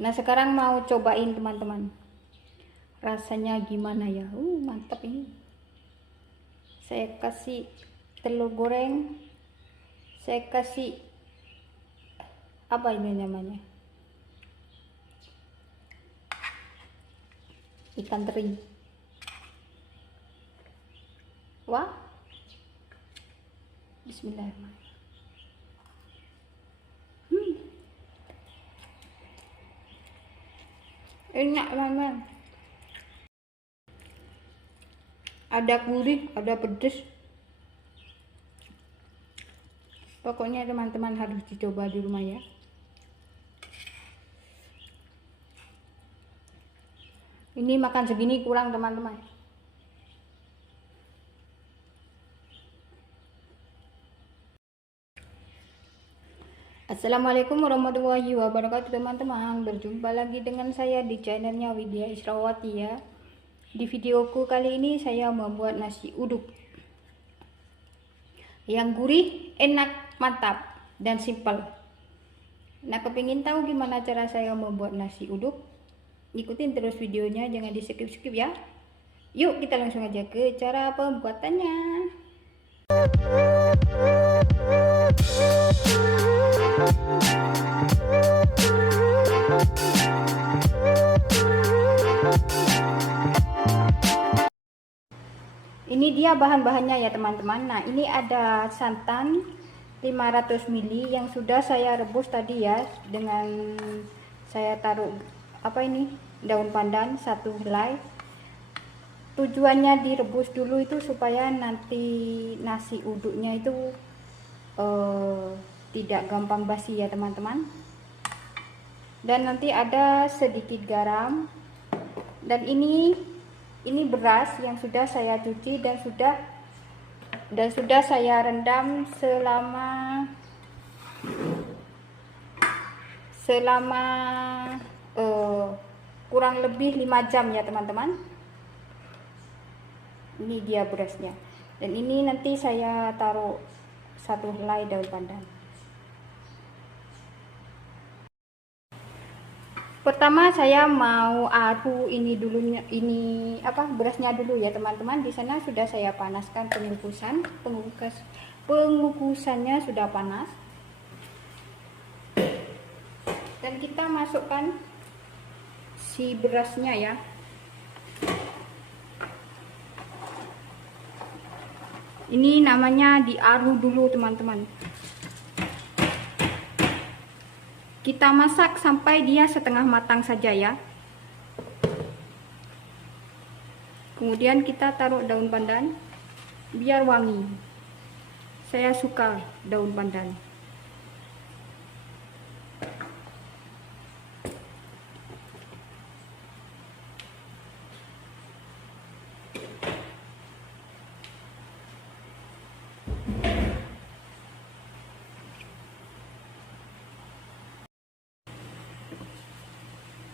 Nah sekarang mau cobain teman-teman, rasanya gimana ya. Mantap ini. Saya kasih telur goreng, saya kasih apa ini namanya, ikan teri. Wah, bismillahirrahmanirrahim. Enak teman-teman, ada gurih, ada pedes. Pokoknya teman-teman harus dicoba di rumah ya. Ini makan segini kurang teman-teman. Assalamualaikum warahmatullahi wabarakatuh teman-teman. Berjumpa lagi dengan saya di channelnya Widya Israwati ya. Di videoku kali ini saya membuat nasi uduk yang gurih, enak, mantap, dan simpel. Nah kepingin tahu gimana cara saya membuat nasi uduk? Ikutin terus videonya, jangan di skip-skip ya. Yuk kita langsung aja ke cara pembuatannya. Ini dia bahan-bahannya ya teman-teman. Nah ini ada santan 500 ml yang sudah saya rebus tadi ya, dengan saya taruh daun pandan 1 helai. Tujuannya direbus dulu itu supaya nanti nasi uduknya itu tidak gampang basi ya teman-teman. Dan nanti ada sedikit garam, dan ini beras yang sudah saya cuci dan sudah saya rendam selama kurang lebih 5 jam ya teman-teman. Ini dia berasnya, dan ini nanti saya taruh 1 helai daun pandan. Pertama saya mau aduk ini dulunya, berasnya dulu ya teman-teman. Di sana sudah saya panaskan pengukusannya sudah panas, dan kita masukkan si berasnya ya. Ini namanya diaduk dulu teman-teman. Kita masak sampai dia setengah matang saja ya. Kemudian kita taruh daun pandan biar wangi. Saya suka daun pandan.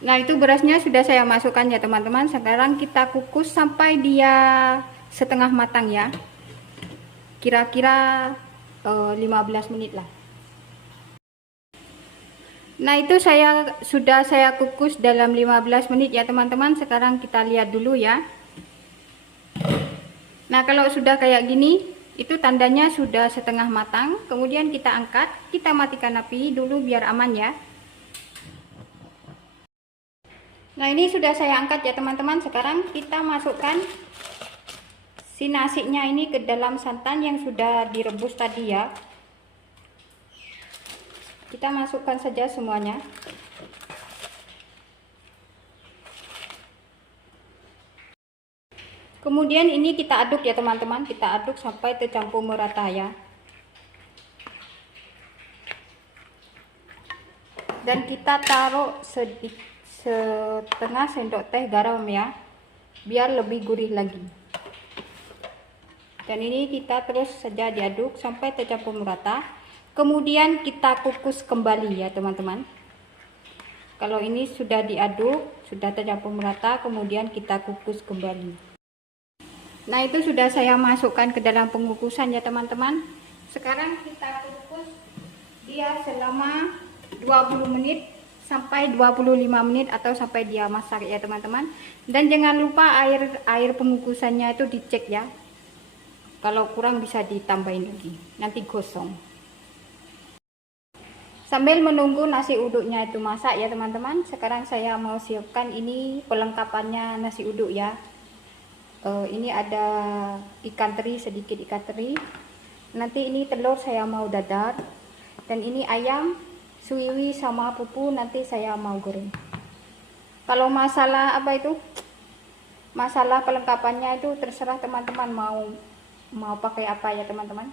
Nah itu berasnya sudah saya masukkan ya teman-teman. Sekarang kita kukus sampai dia setengah matang ya, kira-kira 15 menit lah. Nah itu sudah saya kukus dalam 15 menit ya teman-teman. Sekarang kita lihat dulu ya. Nah kalau sudah kayak gini, itu tandanya sudah setengah matang. Kemudian kita angkat, kita matikan api dulu biar aman ya. Nah ini sudah saya angkat ya teman-teman. Sekarang kita masukkan si nasinya ini ke dalam santan yang sudah direbus tadi ya. Kita masukkan saja semuanya. Kemudian ini kita aduk ya teman-teman. Kita aduk sampai tercampur merata ya. Dan kita taruh setengah sendok teh garam ya, biar lebih gurih lagi. Dan ini kita terus saja diaduk sampai tercampur merata. Kemudian kita kukus kembali ya teman-teman. Kalau ini sudah diaduk, sudah tercampur merata, kemudian kita kukus kembali. Nah itu sudah saya masukkan ke dalam pengukusan ya teman-teman. Sekarang kita kukus dia selama 20 menit sampai 25 menit atau sampai dia masak ya teman-teman. Dan jangan lupa air pengukusannya itu dicek ya. Kalau kurang bisa ditambahin lagi, nanti gosong. Sambil menunggu nasi uduknya itu masak ya teman-teman, sekarang saya mau siapkan ini pelengkapannya nasi uduk ya. Ini ada ikan teri, sedikit ikan teri. Nanti ini telur saya mau dadar. Dan ini ayam, suwiwi sama pupu nanti saya mau goreng. Kalau masalah apa itu? Masalah pelengkapannya itu terserah teman-teman mau pakai apa ya teman-teman.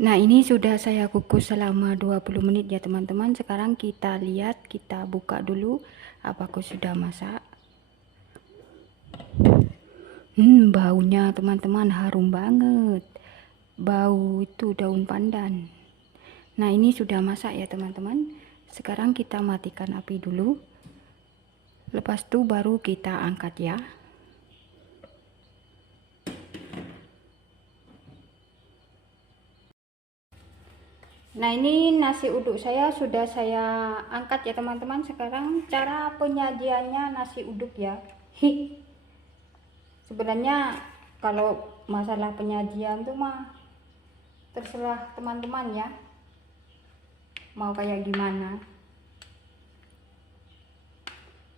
Nah, ini sudah saya kukus selama 20 menit ya teman-teman. Sekarang kita lihat, kita buka dulu apakah sudah masak. Baunya teman-teman harum banget. Bau itu daun pandan. Nah, ini sudah masak ya teman-teman. Sekarang kita matikan api dulu. Lepas itu baru kita angkat ya. Nah, ini nasi uduk saya sudah saya angkat ya teman-teman. Sekarang cara penyajiannya nasi uduk ya. Sebenarnya kalau masalah penyajian tuh mah terserah teman-teman ya, mau kayak gimana.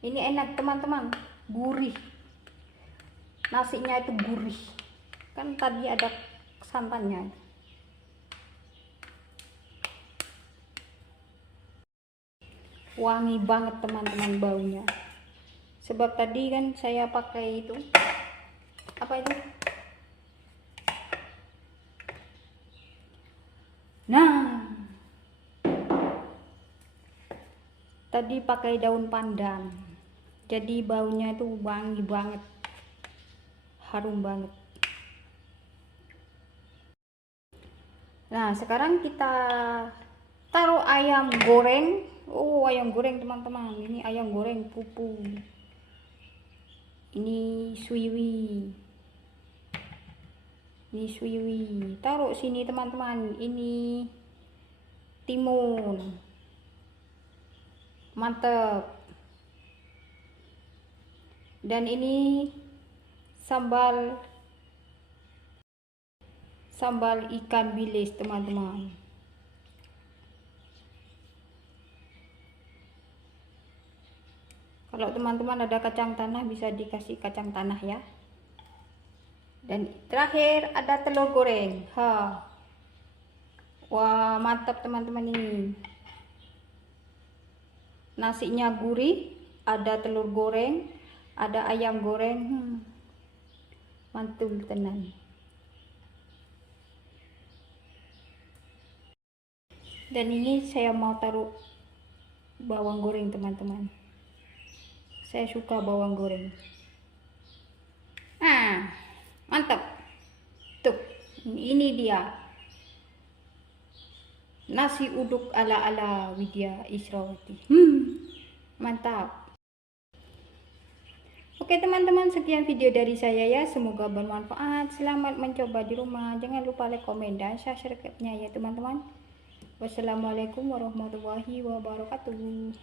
Ini enak teman-teman, gurih, nasinya itu gurih, kan tadi ada santannya. Wangi banget teman-teman baunya, sebab tadi kan saya pakai itu apa itu, nah tadi pakai daun pandan, jadi baunya itu wangi banget, harum banget. Nah, sekarang kita taruh ayam goreng. Oh, ayam goreng teman-teman, ini ayam goreng pupu, ini suiwi, taruh sini teman-teman. Ini timun, mantep. Dan ini sambal ikan bilis teman-teman. Kalau teman-teman ada kacang tanah bisa dikasih kacang tanah ya. Dan terakhir ada telur goreng. Wah, mantap teman-teman ini. Nasinya gurih, ada telur goreng, ada ayam goreng. Mantul tenan. Dan ini saya mau taruh bawang goreng teman-teman. Saya suka bawang goreng. Mantap. Tuh, ini dia nasi uduk ala-ala Widya Israwati. Mantap. Oke teman-teman, sekian video dari saya ya, semoga bermanfaat. Selamat mencoba di rumah. Jangan lupa like, komen, dan subscribe-nya ya teman-teman. Wassalamualaikum warahmatullahi wabarakatuh.